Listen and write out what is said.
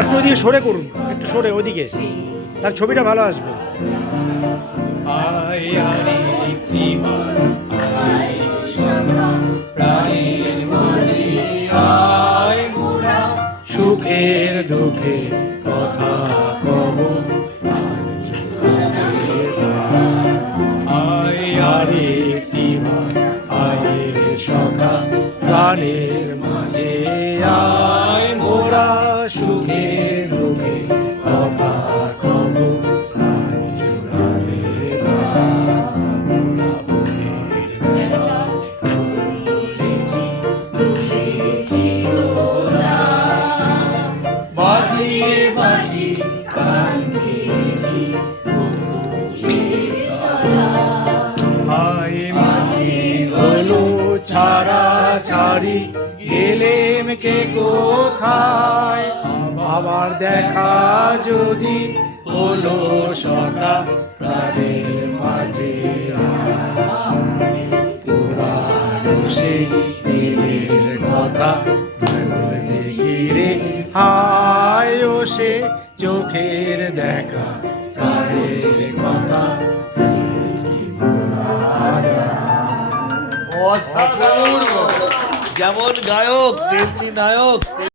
একটু ওদিকে সরে করুন, একটু সরে ওদিকে, তার ছবিটা ভালো আসবে। সুখের দুঃখে কথা কব, আরে আয়ের সখা প্রাণের মাঝে আয় মোরা, সুখে দুঃখে কথা কব, ছাড়া ছাড়ি গেলেম কে কোথায়, আবার দেখা যদি হলো সখা প্রাণের মাঝে, পুরানো সেই দিনের কথা ঘিরে হায় ও সে চোখের দেখা প্রাণের কথা। অসাধারণ, যেমন গায়ক তেমনি নায়ক।